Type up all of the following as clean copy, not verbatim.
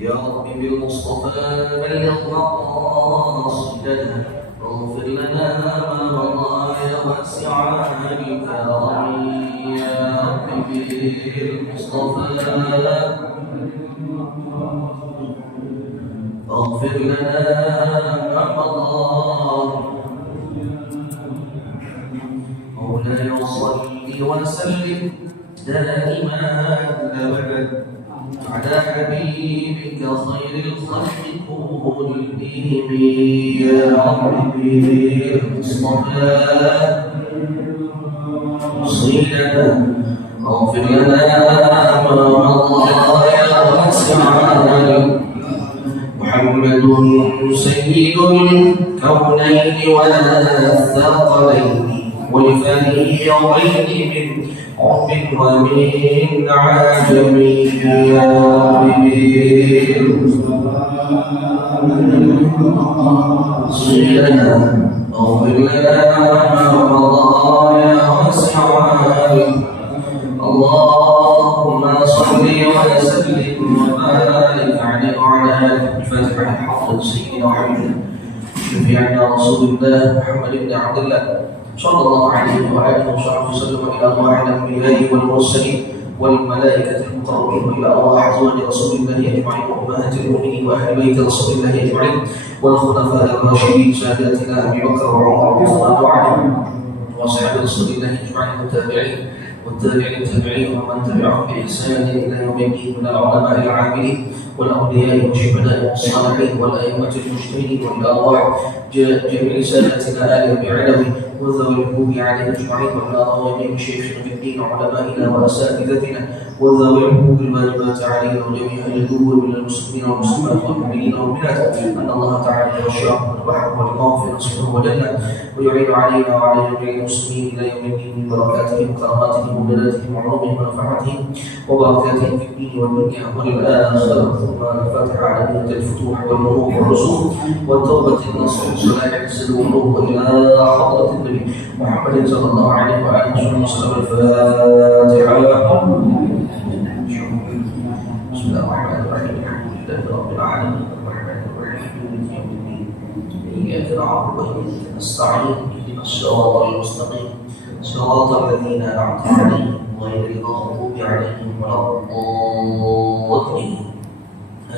يا رب بالمصطفى بلغ مقاصدنا واغفر لنا ما مضى يا واسع الكرم يا رب بالمصطفى واغفر لنا ما مضى مولاي صل وسلم دائما ابدا على حبيبك خير الخلق كلهم يا رب بالمصطفى صلنا واغفر لنا ما مضى يا واسع محمد سيد الكونين والثقلين والفريقين من عرب ومن عجم يا رب صلنا واغفر لنا ما مضى يا واسع اللهم صل وسلم وبارك عليه وعلى اله الفاتحه الحق سيدنا محمد شفيعنا رسول الله محمد بن عبد الله صلى الله عليه وآله وصحبه وسلم إلى أرواح الأنبياء والمرسلين والملائكة المقربين وإلى أرواح أزواج رسول الله أجمعين وأمهات المؤمنين وأهل بيت رسول الله أجمعين والخلفاء الراشدين ساداتنا أبي بكر وعمر وعثمان وعلي وأصحاب رسول الله أجمعين والتابعين ومن تبعهم بإحسان إلى يوم الدين من العلماء العاملين والأولياء والشهداء والصالحين والأئمة المجتهدين وإلى أرواح جميع سادتنا آل بعلوي وذوي الحقوق عليهم أجمعين وإلى أرواح مشايخنا في الدين وعلمائنا وأساتذتنا وذوي الحقوق الواجبات علينا وجميع الدول من المسلمين والمسلمات والمؤمنين والمؤمنات أن الله تعالى يغشاهم البحر والمغفرة نصره وجنة ويعين علينا وعلى جميع المسلمين إلى يوم الدين من بركاتهم وكراماتهم وبلادهم وعلومهم ونفحاتهم وبركاتهم في الدين والدنيا والآخرة ثم الفاتحة على نية الفتوح والملوك والرسول والتوبة النصر والصلاح والسلوك وإلى حضرة النبي محمد صلى الله عليه وآله وسلم الفاتحة. بسم الله الرحمن الرحيم الحمد لله رب العالمين الرحمن الرحيم مالك يوم الدين إياك نعبد وإياك نستعين اهدنا الصراط المستقيم صراط الذين أنعمت عليهم غير المغضوب عليهم ولا الضالين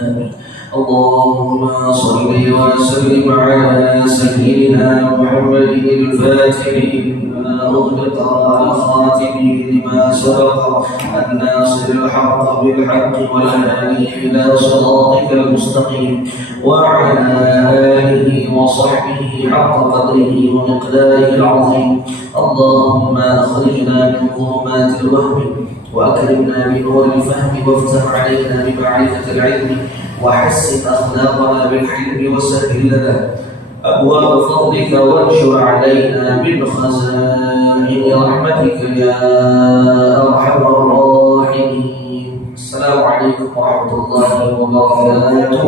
آمين. اللهم صل وسلم على سيدنا محمد الفاتح لما أغلق والخاتم لما سبق الناصر الحق بالحق والهادي إلى صراطك المستقيم وعلى آله وصحبه حق قدره ومقداره العظيم. اللهم أخرجنا من ظلمات الوهم وأكرمنا بنور الفهم وافتح علينا بمعرفة العلم وحسن أخلاقنا بالحلم وسهل لنا أبواب فضلك وانشر علينا من خزائن رحمتك يا أرحم الراحمين. السلام عليكم ورحمة الله وبركاته.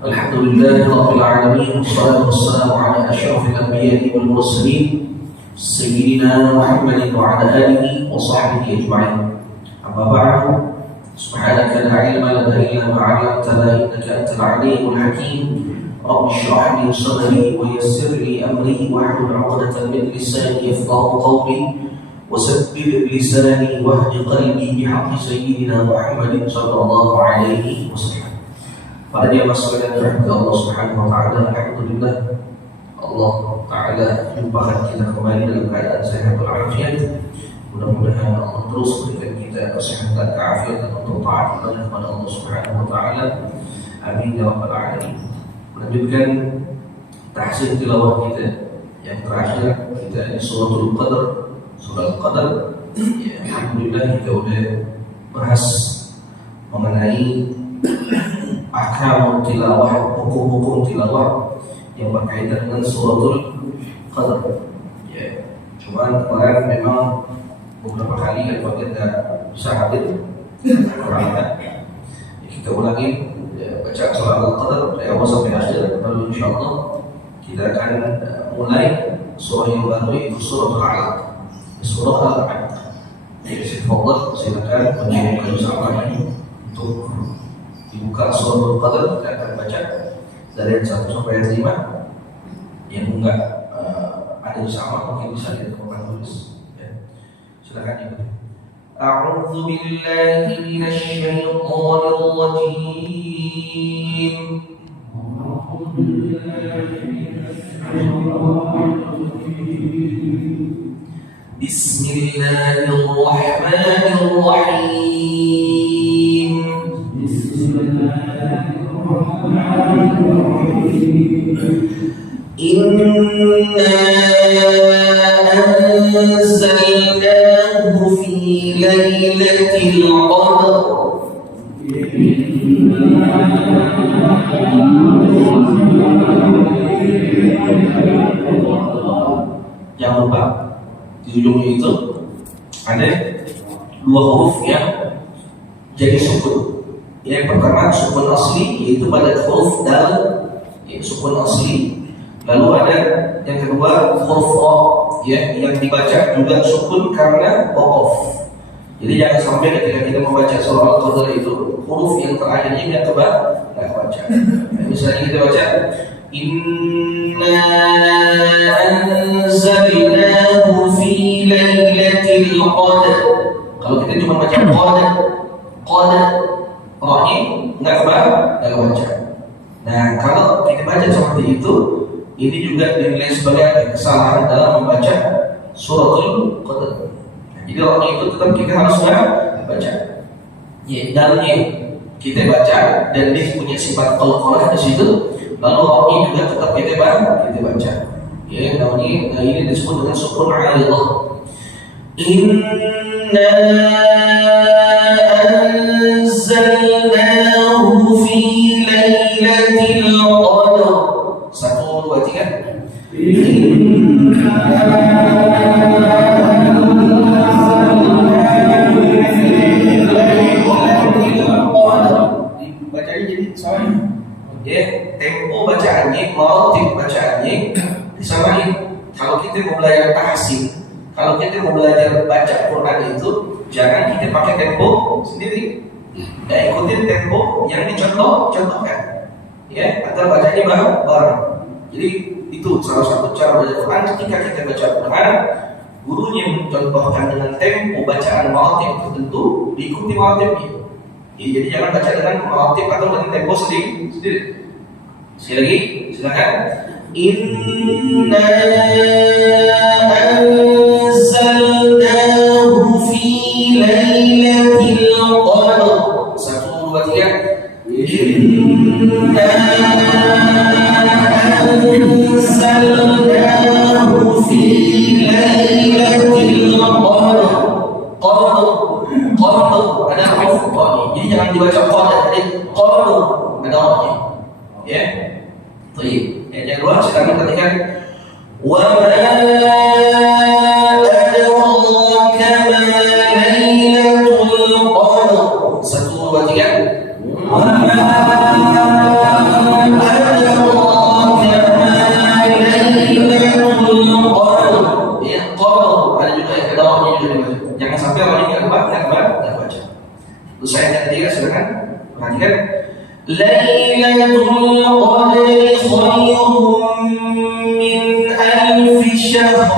الحمد لله رب العالمين والصلاة والسلام على أشرف الأنبياء والمرسلين سيدنا محمد وعلى آله وصحبه أجمعين. أما بعد سبحانك لا علم لنا إلا ما علمتنا إنك أنت العليم الحكيم. رب اشرح لي صدري ويسر لي أمري واحلل عقدة من لساني يفقهوا قولي وسدد لساني واهد قلبي بحق سيدنا محمد صلى الله عليه وسلم. Pada dia masalah yang Allah Subhanahu wa taala, alhamdulillah Allah taala jumpakan kita kembali dalam keadaan sehat walafiat. Mudah-mudahan Allah terus berikan kita kesehatan, keafiatan untuk taat kepada Allah Subhanahu wa taala. Amin ya rabbal alamin. Melanjutkan tahsin tilawah kita yang terakhir, kita di suratul Qadar. Surah Al-Qadar, ya, alhamdulillah kita udah bahas mengenai ahkam tilawah, hukum-hukum tilawah yang berkaitan dengan suratul Qadar. Ya, cuman kemarin memang beberapa kali kan kita bisa hadir kurangnya. Kita ulangi ya, baca surah Al-Qadar dari awal sampai akhir. Lalu insyaallah kita akan mulai surah yang baru, yaitu surah Al-Alaq. Surah Al-Alaq. Jadi silakan menyimak bersama untuk dibuka surah Al-Qadr, kita akan baca dari ayat 1 sampai ayat 5. Yang enggak ada yang sama mungkin bisa lihat papan tulis. Ya. Silakan ikuti. A'udzu billahi minasy syaithanir rajim. Bismillahirrahmanirrahim. Inna anzalnahu fi lailatul qadr. Jangan lupa di ujungnya itu ada dua huruf yang jadi sukun. Yang pertama sukun asli, yaitu pada huruf dal, yaitu sukun asli. Lalu ada yang kedua huruf o, ya, yang dibaca juga sukun karena waqaf. Jadi jangan sampai ketika kita membaca surah Al-Qadr itu huruf yang terakhirnya nggak kebaca. Nah, misalnya kita baca Inna anzalnahu fi lailatul qadr. Kalau kita cuma baca qadr, ra'nya nggak kebaca. Nah, kalau kita baca seperti itu, ini juga dinilai sebagai kesalahan dalam membaca suratul Qadr. Nah, jadi ra'nya itu tetap kita harus baca. Ya, dalnya kita baca dan dia punya sifat qalqalah di situ. Lalu ra'nya juga tetap kita baca. Ya, namanya ini disebut dengan sukun 'aridah. Inna anzalnahu fi lailatul qadr. 1, 2, 3. Bacanya jadi sama. Ya, tempo bacaannya, motif bacaannya disamain. Kalau kita mau belajar tahsin, kalau kita mau belajar baca Quran itu, jangan kita pakai tempo sendiri. Ya, ikutin tempo yang dicontohkan. Ya, agar bacanya bareng. Jadi itu salah satu cara belajar Quran. Ketika kita baca Quran, gurunya mencontohkan dengan tempo bacaan motif tertentu, diikuti motifnya. Jadi jangan baca dengan motif atau dengan tempo sendiri. Sekali lagi, silakan. Inna anzalnahu fi lailatul qadr. 1, 2, 3. Inna anzalnahu fi lailatul qadr. Qadr ada huruf qa. Jadi jangan dibaca qadr, jadi qadr ada hurufnya. Ya. Baik. Yang kedua silakan perhatikan. Wa ma adraka ma lailatul qadr. 1, 2, 3. Wa ma adraka ma lailatul qadr. Ya, qadr ada juga yang kedua juga. Jangan sampai orang yang enggak baca. Terus saya ketiga silakan perhatikan. Lailatul qadri khairun min alfi syahr.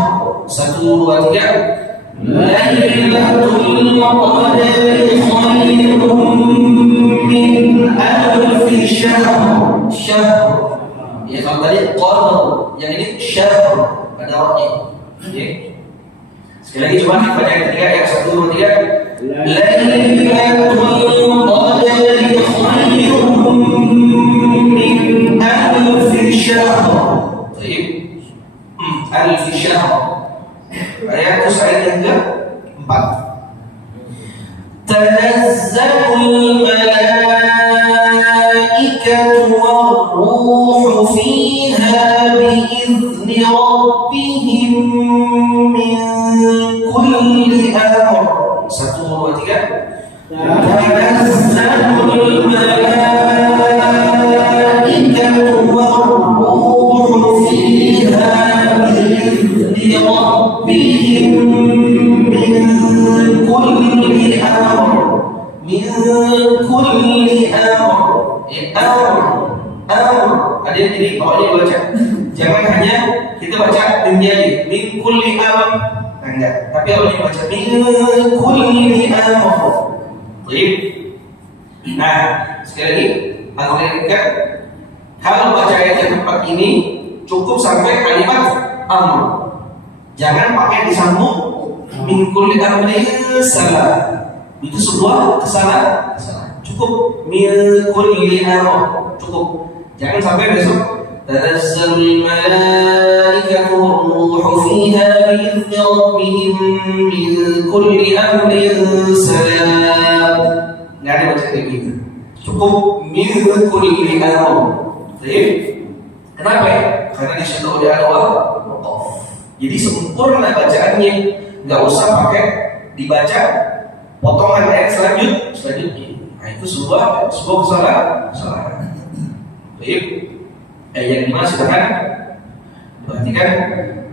1, 2, 3. Lailatul qadri khairun min alfi syahr. Ya, kalau tadi qadr, yang ini syahr pada orangnya. Ya. Sekali lagi coba baca yang ketiga, yang 1, 2, 3. Lailatul qadri khairun min alfi syahr. Baik. Alfi syahr. Ayat ayat yang ke-4. Tanazzalul malaikatu war-ruhu fiha bi'izni rabbihim min kulli amr. 1, 2, 3. Tanazzalul malaikatu war-ruhu fiha bi'izni rabbihim min kulli amr. Min kulli Ada yang jadi bawahnya dibaca. Jangan hanya kita baca menjadi min kulli am, enggak. Tapi kalau dibaca min kulli am. Baik. Nah, sekali lagi aku ingatkan, kalau baca ayat yang keempat ini cukup sampai kalimat am. Jangan pakai disambung min kulli amrin salah. Itu sebuah kesalahan. Cukup min kulli am. Cukup. Jangan sampai besok tanazzalul malaikatu war-ruhu fiha bi'izni rabbihim min kulli amrin salam. Enggak ada baca kayak gitu. Cukup min kulli am. Baik. Kenapa ya? Karena di situ ada waqaf. Jadi sempurna bacaannya, enggak usah pakai dibaca potongan ayat selanjutnya. Nah, itu sebuah kesalahan. Baik. Ayat 5 silakan. Perhatikan.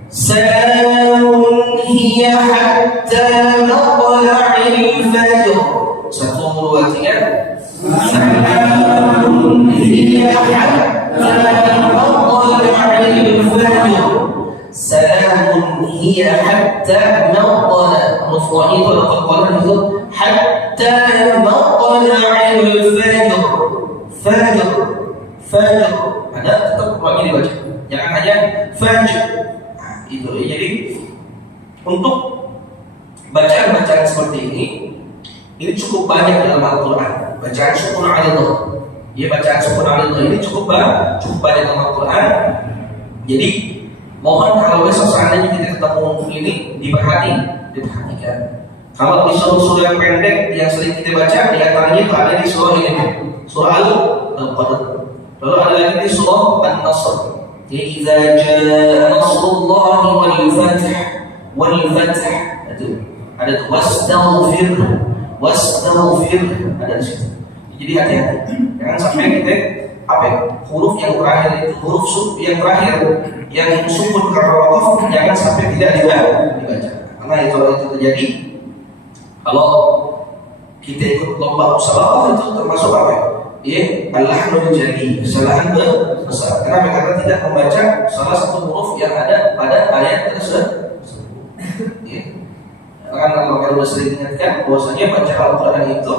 Salamun hiya hatta matla'il fajr. 1, 2, 3. Salamun hiya hatta matla'il fajr. Salamun hiya hatta matla'il. Rufa'nya itu ada kekuatan itu hatta matla'il fajr. Fajr ada tetap lagi dibaca, jangan hanya fajr. Nah, itu ya. Jadi untuk bacaan-bacaan seperti ini cukup banyak dalam Al-Quran. Bacaan syukur alillah, ya bacaan syukur alillah ini cukup banyak dalam Al-Quran. Jadi mohon kalau besok seandainya kita ketemu ini diperhatikan. Kalau di surah pendek yang sering kita baca, di antaranya itu ada di surah ini, surah Al-Qadr. Lalu ada lagi di surah An-Nasr. Idza jaa nasrullahi wal fath. Itu ada wastaghfir. Ada di situ. Jadi hati-hati. Jangan sampai kita huruf yang terakhir itu huruf yang terakhir yang sukun karena waqaf jangan sampai tidak dibaca. Karena kalau itu terjadi, kalau kita ikut lomba musabaqah itu termasuk al-lahnul jadi kesalahan besar. Kenapa? Karena tidak membaca salah satu huruf yang ada pada ayat tersebut. Karena kalau sering ingatkan bahwasanya baca Al-Quran itu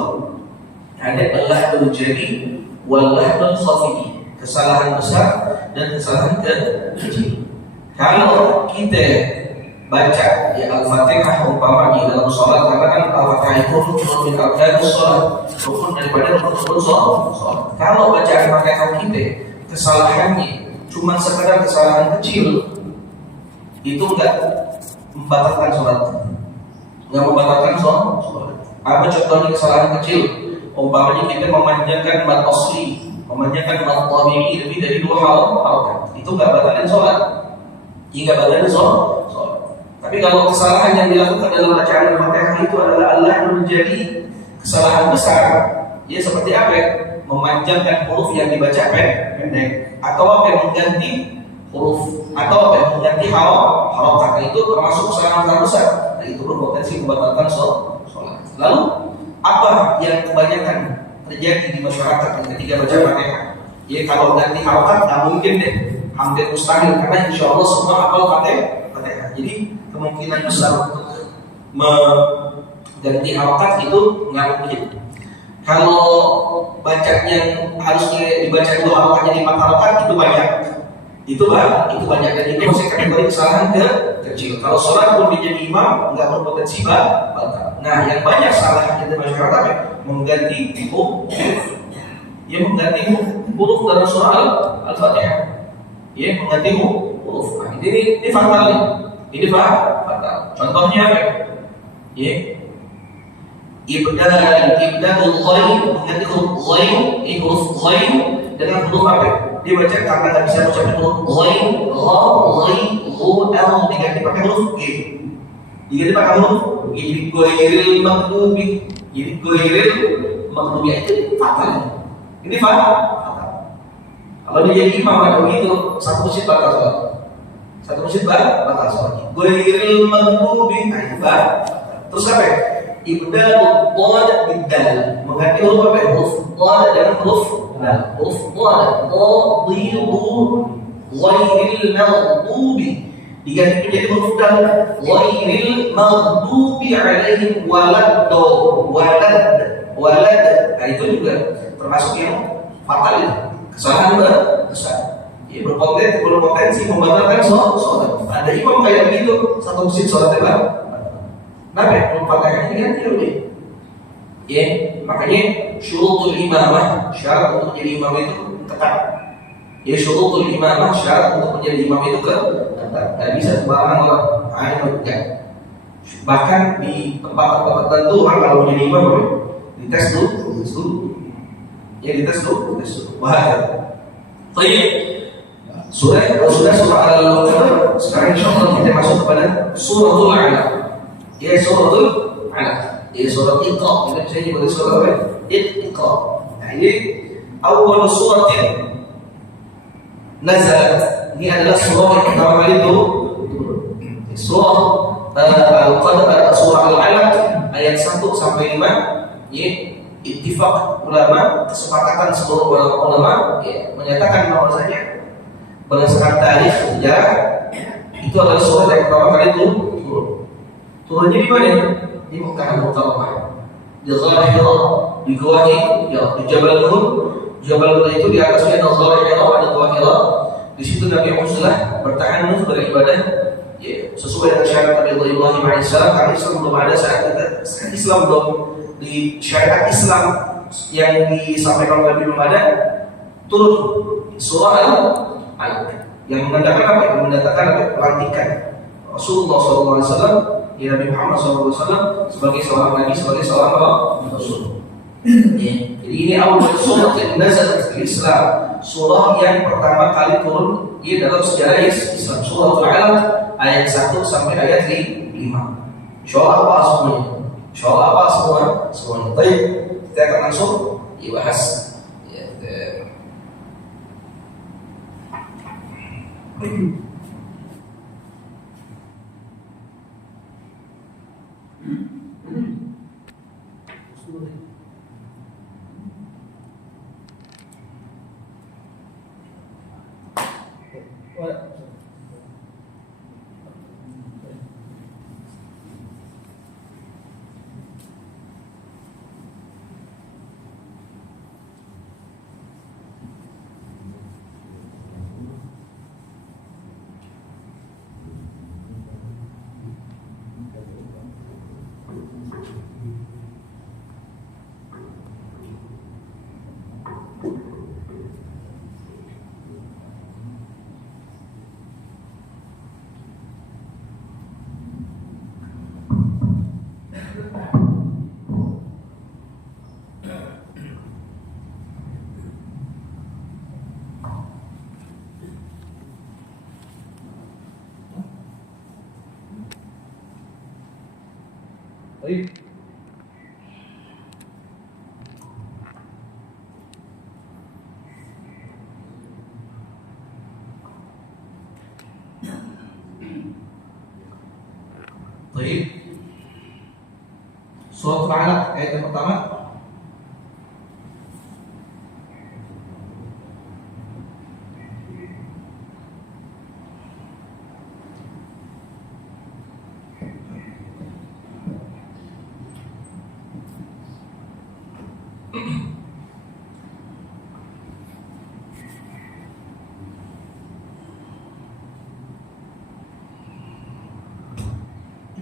ada al-lahnul jadi wal-lahnul khafi, kesalahan besar dan kesalahan kecil. Kalau kita baca Al-Fatihah umpamanya dalam sholat, karena kan Al-Fatihah itu rukun min arkanus sholat, rukun daripada rukun sholat. Kalau bacaan Fatihah kita kesalahannya cuma sekedar kesalahan kecil, itu enggak membatalkan sholat. Apa contohnya kesalahan kecil? Umpamanya kita memanjangkan mad asli, memanjangkan mad tabi'i lebih dari 2 harakat, itu enggak batalkan sholat. Jika batalkan sholat. Tapi kalau kesalahan yang dilakukan dalam bacaan Al-Fatihah itu adalah al-lahnul jadi, kesalahan besar, ya seperti apa? Memanjangkan huruf yang dibaca pendek, atau apa yang mengganti huruf, atau apa yang mengganti harakat, itu termasuk kesalahan besar. Dan itu berpotensi membatalkan sholat. Lalu apa yang kebanyakan terjadi di masyarakat ketika baca Fatihah? Ya kalau ganti harakat nggak mungkin deh, hampir mustahil, karena insya Allah semua hafal Fatihah. Jadi kemungkinan besar untuk mengganti harakat itu nggak mungkin. Kalau bacanya harusnya dibaca 2 harakat jadi 4 harakat, itu banyak. Itu banyak, dan itu masih kategori kesalahan kecil. Kalau sholat pun menjadi imam nggak berpotensi batal. Nah, yang banyak salah di masyarakat mengganti huruf, mengganti huruf dalam surah Al-Fatihah, mengganti huruf. Nah, ini fatal nih. Ini fatal. Contohnya apa? Ibdalul ghain, mengganti huruf ghain, huruf ghain dengan huruf apa? Dia baca karena nggak bisa ucapin huruf ghain, diganti pakai huruf g. Diganti pakai huruf g. Jadi ghairil maghdubi. Jadi ghairil maghdubi itu fatal. Ini fatal. Kalau dia jadi imam atau begitu, satu masjid batal sholat. Satu masjid batal sholat. Ghairil maghdubi. Nah, itu terus apa? ibdal dhad bidal, mengganti huruf apa? Huruf dhad dengan huruf dal. Huruf dhad, dhadidu, ghairil maghdubi, diganti menjadi huruf dal, ghairil maghdubi alaihim walad. Nah itu juga termasuk yang fatal itu, kesalahan besar. Ya, berpotensi membatalkan sholat. Ada imam kayak begitu, satu masjid sholatnya batal. Kenapa? Melupakan ini kan tidak boleh. Ya, makanya syurutul imamah, syarat untuk menjadi imam itu ketat. Ya, syurutul imamah, syarat untuk menjadi imam itu ketat. Tidak bisa sembarangan orang enggak. Bahkan di tempat-tempat tertentu orang kalau menjadi imam dites dulu. Ya, dites dulu. Bahaya. Baik. Surah Al-Qamar. Sekarang insyaallah kita masuk kepada suratul Alaq. Ya, suratul Alaq. Ya, surat Iqra. Kita bisa nyebut surah apa? Iqra. Nah, ini awal suratin nazalat. Ini adalah surah yang pertama kali turun. Surah Al-Qadr, surah Al-Alaq ayat 1 sampai 5. Ya, ittifaq ulama, kesepakatan seluruh ulama ya, menyatakan bahwasanya berdasarkan tarikh sejarah itu adalah surah yang pertama kali turun. Turunnya di mana? Di Mekah Mukarramah, di Ghar Hira, di Gua Hira, di Jabal Nur. Jabal Nur itu di atasnya ada Ghar Hira, ada Gua Hira. Di situ Nabi Muhammad bertahan beribadah ya, sesuai dengan syariat Nabi Ibrahim alaihissalam. Karena Islam belum ada saat Islam belum di syariat Islam yang disampaikan oleh Nabi belum ada, turun surah Al-Alaq yang menandakan apa? Yang menandakan apa? Pelantikan Rasulullah SAW, ya, Nabi Muhammad SAW sebagai seorang nabi, sebagai seorang rasul. Ya. Jadi ini awal surah yang nazalat di Islam, surah yang pertama kali turun dalam sejarah Islam. Surah Al-Alaq ayat 1 sampai ayat 5. Insyaallah apa semuanya? Insyaallah apa semuanya. Baik, kita akan langsung dibahas. Ya, baik. Baik. Surah Al-Alaq ayat yang pertama.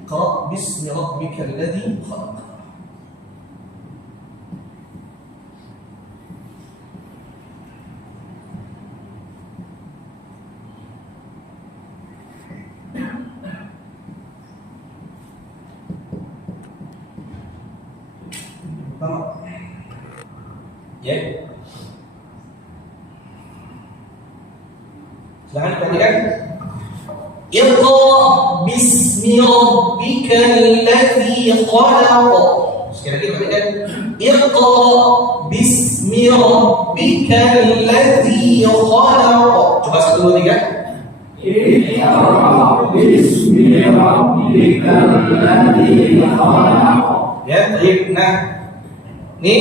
اقرأ باسم ربك الذي خلق. Ya. Silakan perhatikan. Iqra bismi rabbikal ladzi khalaq. Sekali lagi perhatikan. Iqra bismi rabbikal ladzi khalaq. Coba 1 2 3. Iqra bismi rabbikal ladzi khalaq. Ya, baik. Nah, ini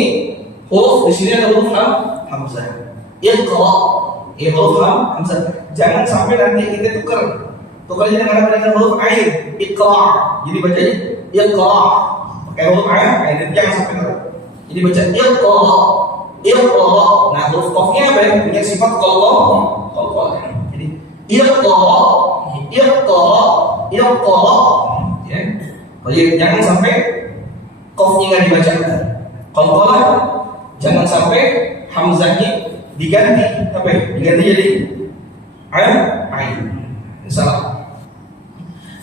huruf di sini ada huruf hamzah. Iqra. Ya, huruf hamzah. Jangan sampai nanti kita tukar dengan huruf ain. Iqra. Jadi bacanya iqra. Pakai huruf ain. Jangan sampai tukar. Jadi baca iqra. Iqra. Nah, huruf qafnya apa ya? Punya sifat qalqalah. Jadi iqra. Ya. Baik, jangan sampai qafnya enggak dibaca. Qalqalah. Jangan sampai hamzahnya diganti apa ya? Diganti jadi ain. Salah.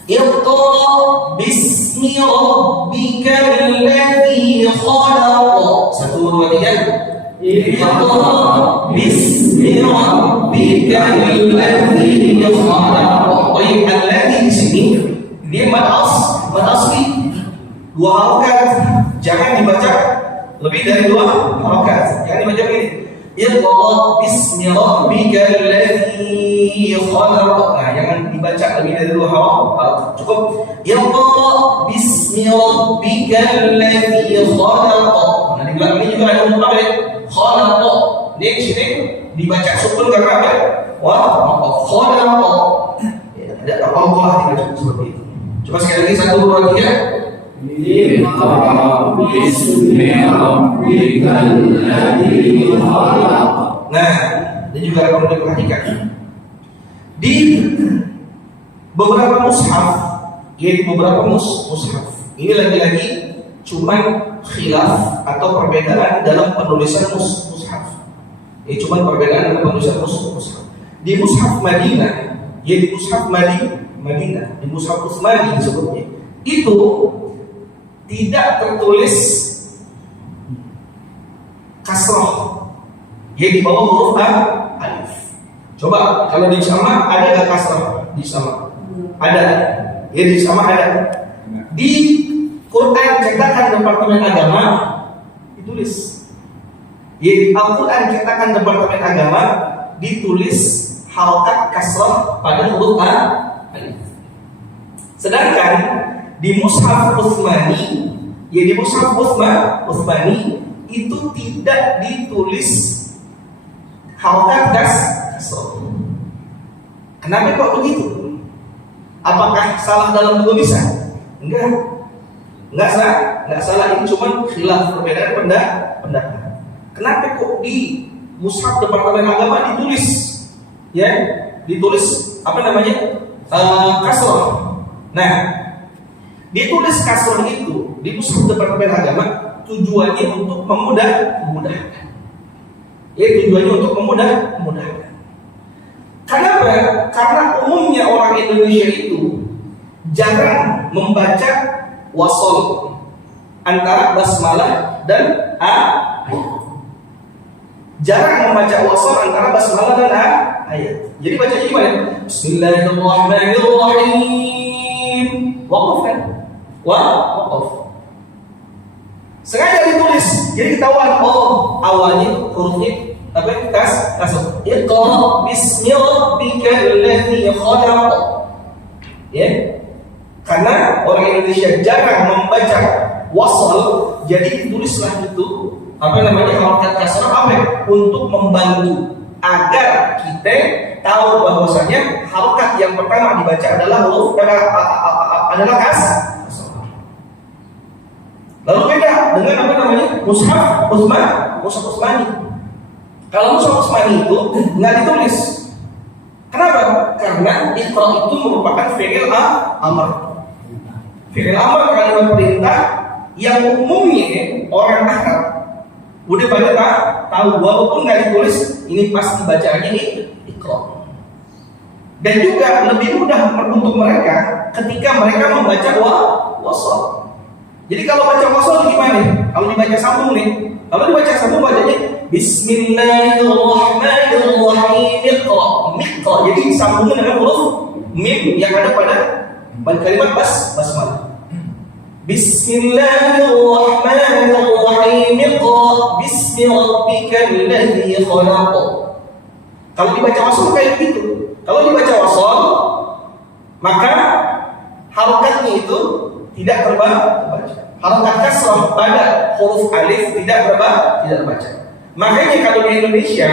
Iqra bismi rabbikal ladzi khalaq. 1 2 3. Iqra bismi rabbikal ladzi khalaq. Baik, alladzi di sini dia mad asli 2 harokat. Jangan dibaca lebih dari 2 harokat. Jangan dibaca begini. Iqra bismi rabbikal ladzi khalaq. Nah, jangan dibaca lebih dari 2 harokat. Cukup Iqra bismi rabbikal ladzi khalaq. Nah, di belakang ini juga ada huruf apa ya? Khalaq. Di sini dibaca sukun karena apa? Khalaq. Ada apa seperti itu. Coba sekali lagi 1 2 3. Iqra bismi rabbikal ladzi khalaq. Nah, ini juga perlu diperhatikan. Di beberapa mushaf, mushaf. Ini lagi-lagi cuma khilaf atau perbedaan dalam penulisan mushaf. Ini cuma perbedaan dalam penulisan mushaf. Di mushaf Madinah, di mushaf Madinah, di mushaf Utsmani disebutnya, itu tidak tertulis kasroh, di bawah huruf alif. Coba kalau di sama ada nggak kasroh? Di sama ada, di sama ada. Di Quran cetakan Departemen Agama ditulis, di Al-Quran cetakan Departemen Agama ditulis harokat kasroh pada huruf alif. Sedangkan di mushaf Utsmani, di mushaf Utsmani itu tidak ditulis harokat kasroh. Kenapa kok begitu? Apakah salah dalam tulisan? Enggak salah. Ini cuma khilaf, perbedaan pendapat. Kenapa kok di mushaf Departemen Agama ditulis, ditulis apa namanya, kasroh? Nah, ditulis kasroh itu di mushaf Departemen Agama tujuannya untuk memudahkan. Tujuannya untuk memudahkan. Kenapa? Karena umumnya orang Indonesia itu jarang membaca wasol antara basmalah dan jarang membaca wasol antara basmalah dan ayat. Jadi bacanya gimana? Bismillahirrahmanirrahim. Waqaf kan? Waqaf. Sengaja ditulis, jadi ketahuan awalnya hurufnya apa? Kasroh. Iqra bismi rabbikal ladzi khalaq. Karena orang Indonesia jarang membaca wasal, jadi ditulislah itu apa namanya, harokat kasroh untuk membantu agar kita tahu bahwasanya harokat yang pertama dibaca adalah huruf adalah kasroh. Lalu beda dengan apa namanya, mushaf Utsmani. Kalau mushaf Utsmani itu nggak ditulis. Kenapa? Karena Iqra itu merupakan fi'il amr. Fi'il amr, kalimat perintah yang umumnya orang Arab udah pada tahu, walaupun nggak ditulis, ini pasti bacaannya Iqra. Dan juga lebih mudah untuk mereka ketika mereka membaca wasal. Jadi kalau baca wasal gimana? Kalau dibaca sambung nih, kalau dibaca sambung bacanya Bismillahirrahmanirrahim. Iqra. Jadi sambungnya dengan huruf mim yang ada pada kalimat basmalah. Bismillahirrahmanirrahim. Iqra bismi rabbikal ladzi khalaq. Kalau dibaca wasal kayak begitu. Kalau dibaca wasal, maka harokatnya itu tidak terbaca. Harokat kasrah pada huruf alif tidak terbaca. Makanya kalau di Indonesia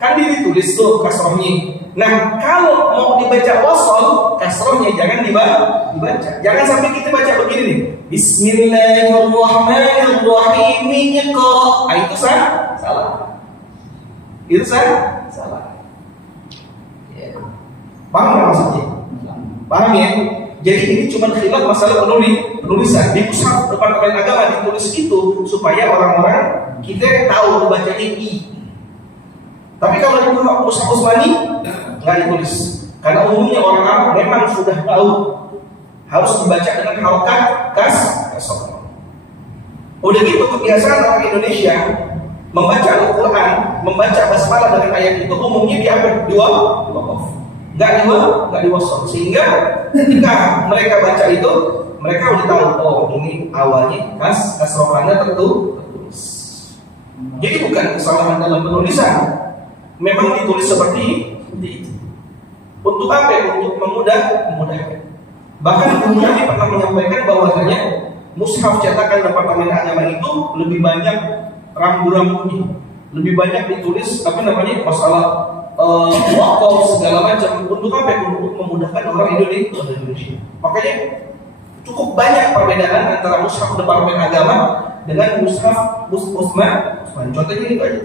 kan ditulis tuh kasrohnya. Nah, kalau mau dibaca wasol, kasrohnya jangan dibaca. Jangan sampai kita baca begini nih. Bismillahirrahmanirrahim. Iqra. Itu salah. Itu salah. Ya. Paham nggak maksudnya? Paham ya? Jadi ini cuma khilaf masalah penulisan. Di mushaf Departemen Agama ditulis itu supaya orang-orang kita tahu bacanya i. Tapi kalau di mushaf Utsmani nggak ditulis. Karena umumnya orang Arab memang sudah tahu harus dibaca dengan harokat kasrah. Udah gitu kebiasaan orang Indonesia membaca Al-Quran, membaca basmalah dengan ayat itu umumnya diambil di waqaf, nggak di wasol. Sehingga ketika mereka baca itu, mereka udah tahu, oh ini awalnya kasrohnya tertulis. Jadi bukan kesalahan dalam penulisan, memang ditulis seperti itu. Untuk apa? Untuk memudahkan. Bahkan Ghazali pernah menyampaikan bahwasanya mushaf cetakan Departemen Agama itu lebih banyak rambu-rambunya, lebih banyak ditulis masalah wakaf segala macam. Untuk apa? Untuk memudahkan orang Indonesia. Makanya cukup banyak perbedaan antara mushaf Departemen Agama dengan mushaf Utsman. Contohnya itu aja.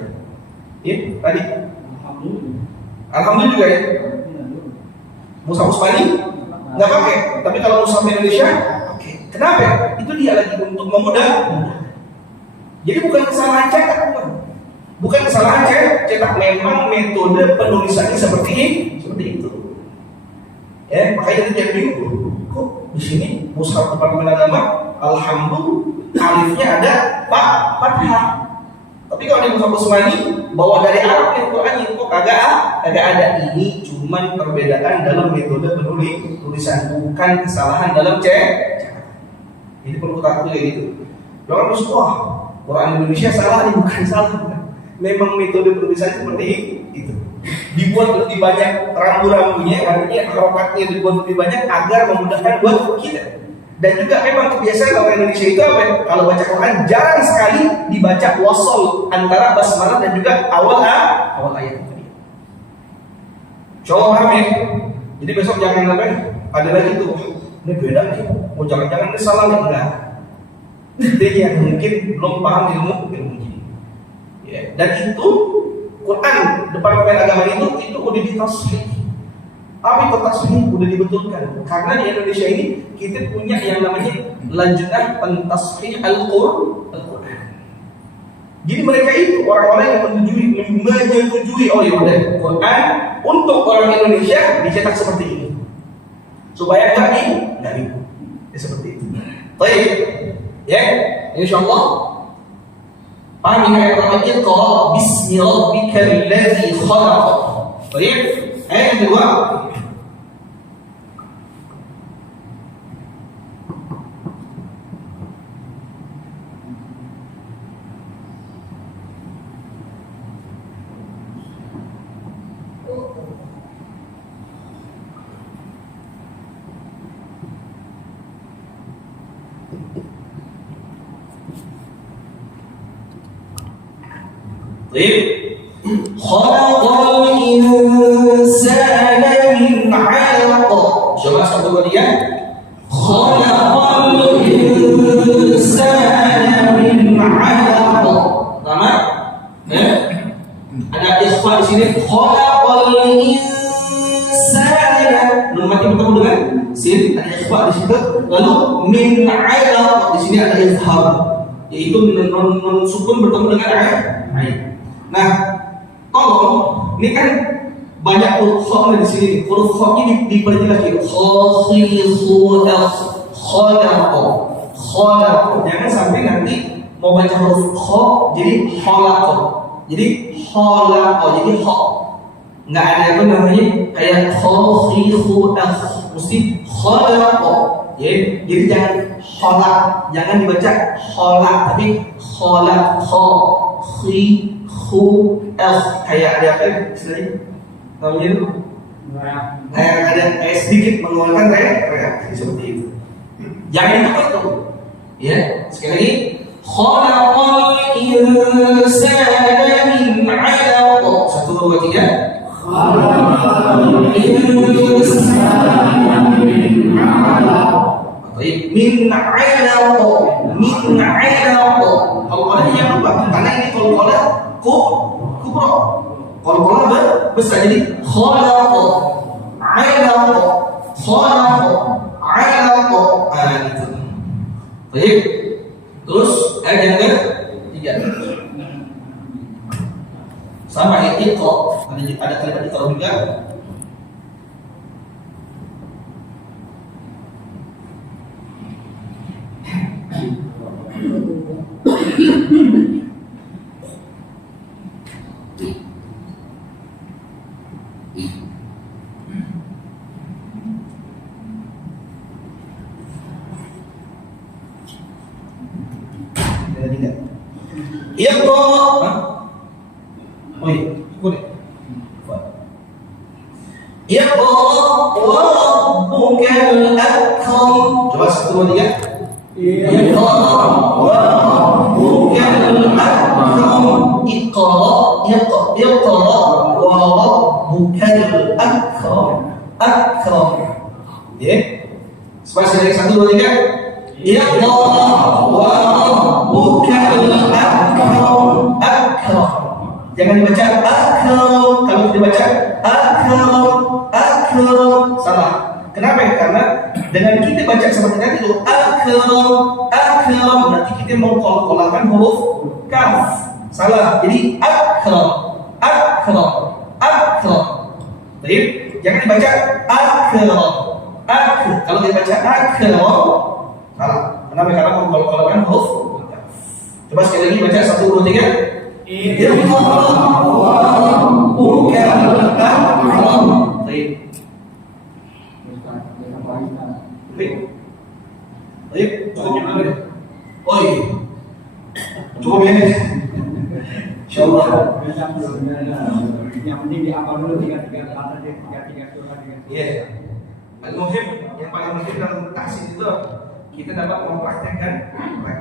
Ya, tadi. Alhamdulillah juga ya. Mushaf Utsmani nggak pakai, tapi kalau mushaf Indonesia pakai. Kenapa? Itu dia lagi untuk memudahkan. Jadi bukan kesalahan cetak, bukan kesalahan cetak. Memang metode penulisannya seperti itu. Ya, makanya dia bingung. Kok di sini mushaf Departemen Agama, alhamdulillah alifnya ada fathah. Tapi kalau di mushaf Utsmani bawa dari Arab Al-Qur'an kok kagak ada. Ini cuman perbedaan dalam metode penulisan, bukan kesalahan dalam cetak. Ini perlu tahu kayak gitu. Jangan terus Quran Indonesia salah, ini bukan salah. Memang metode penulisan seperti itu. Dibuat lebih banyak rambu-rambunya, artinya harokatnya dibuat lebih banyak agar memudahkan buat kita. Dan juga memang kebiasaan orang Indonesia itu apa? Kalau baca Quran jarang sekali dibaca wasol antara basmalah dan juga awal ayat tadi. Coba paham ya? Jadi besok jangan ada lagi tuh. Ini beda nih. Mau jangan-jangan ini salah nih, enggak. Jadi yang mungkin belum paham ilmu ini. Ya. Dan itu Quran Departemen Agama itu udah ditashih. Tapi itu tasbih udah dibetulkan. Karena di Indonesia ini kita punya yang namanya Lajnah Pentasbih Al-Quran. Jadi mereka itu orang-orang yang menyetujui oh ya udah Quran untuk orang Indonesia dicetak seperti ini. Supaya enggak ini. Ya seperti itu. Baik. Ya, insyaallah paham ya ayat pertama Iqra bismi rabbikal ladzi khalaq. Baik. Ayat kedua Khalaqal insana min 'alaq. Coba satu dia. Khalaqal insana min 'alaq. Sama? Ada ikhfa di sini. Khalaqal insana. Nun mati bertemu dengan sin, ada ikhfa di situ. Lalu min 'alaq di sini ada izhar. Yaitu nun sukun bertemu dengan ain. Nah, tolong, ini kan banyak huruf kha di sini. Huruf kha-nya diperjelas lagi. Khalaq. Jangan sampai nanti mau baca huruf kha jadi khalaq. Jadi khalaq, jadi kha. Enggak ada itu namanya kayak mesti khalaq. Jadi jangan khalaq, jangan dibaca khalaq, tapi khalaq kayak ada apa istilahnya namanya itu kayak sedikit mengeluarkan reaksi seperti itu. Jangan itu Ya, sekali lagi. Khalaqal insana min 'alaq. 1, 2, 3. Khalaqal insana min 'alaq. Baik, min 'alaq. Min 'alaq. Qalqalah jangan lupa, karena ini qalqalah kubra. Qalqalah besar, jadi khalaq 'alaq. Khalaq 'alaq. Gitu. Baik. Terus ayat yang ketiga sama ayat Iqra, ada kalimat Iqra juga. Iqra. Oh iya, boleh. Iqra wa rabbukal akram. Coba 1, 2, 3. Iqra wa rabbukal akram. Iqra wa rabbukal akram. Akram. Ya. Spasi lagi 1, 2, 3. Iqra wa rabbukal akram. Akram. Jangan dibaca akram. Kalau dibaca akram salah. Kenapa? Karena dengan kita baca seperti tadi itu akram nanti kita mengkolakkan huruf kaf. Salah. Jadi akram. Baik, jangan dibaca akram. Kalau dibaca akram salah. Kenapa? Karena mengkolakkan huruf kaf. Coba sekali lagi baca 1, 2, 3. Iqra wa rabbukal akram. Baik. Baik, cukup ya. Insyaallah. Yang penting dihafal dulu 3 surat. Iya. Al-muhim, yang paling penting dalam tahsin itu kita dapat mempraktekkan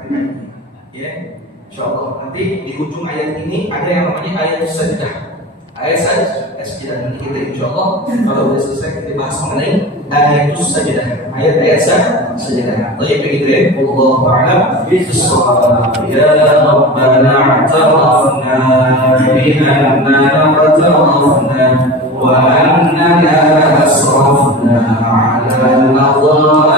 ini. Ya. Insyaallah nanti di ujung ayat ini ada yang namanya ayat sajdah. Ayat sajdah ini kita insyaallah kalau sudah selesai kita bahas mengenai ayat sajdah. Ayat sajdah. Baik begitu ya. Wallahu a'lam bis-shawab. Ya Rabbana i'tarafna bi anna i'tarafna wa annana asrafna 'ala ma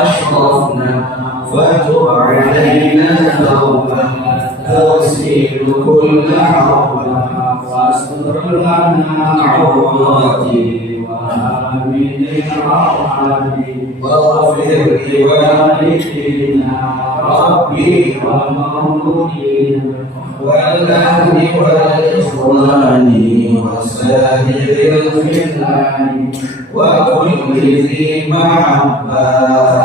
ashrafna fatub 'alaina tawbatan تغسل كل عورة واستر لنا عوراتي وآمن روحاتي واغفر لوالدينا ربي ومولودينا والأهل والإخوان وسائر الخلان وكل ذي محبة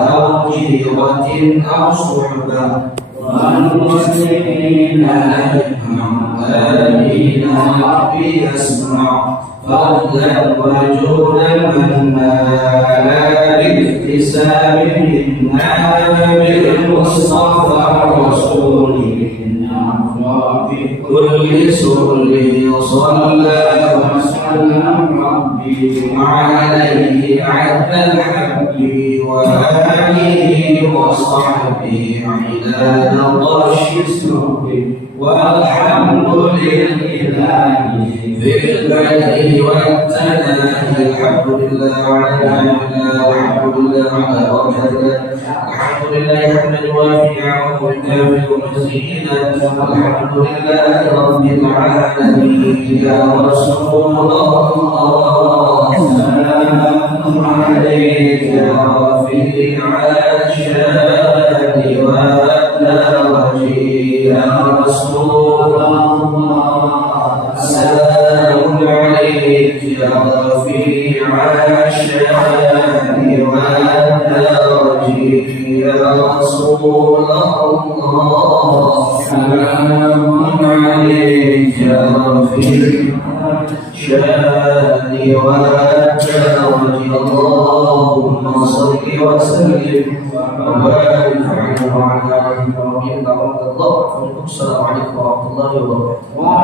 أو جيرة أو صحبة والمسلمين آمين ربي يسمع فضلا وجودا من نال باكتساب منا بالمصطفى الرسول في كل سر صلى وسلم ربي عليه عد الحب وآله وصحبه عداد طرش السرب والحمد لله في البدء والتناهي الحمد لله على نعمه والحمد لله على بركته الحمد لله حمدا يوافي نعمه ويكافئ مزيدا الحمد لله رب العالمين يا رسول الله سلام عليك يا رفيع الشان والدرج يا رسول الله سلام عليك يا رفيع الشان والدرج يا رسول الله سلام عليك يا رفيع الشان والدرج اللهم صل وسلم وبارك على wabarakatuh.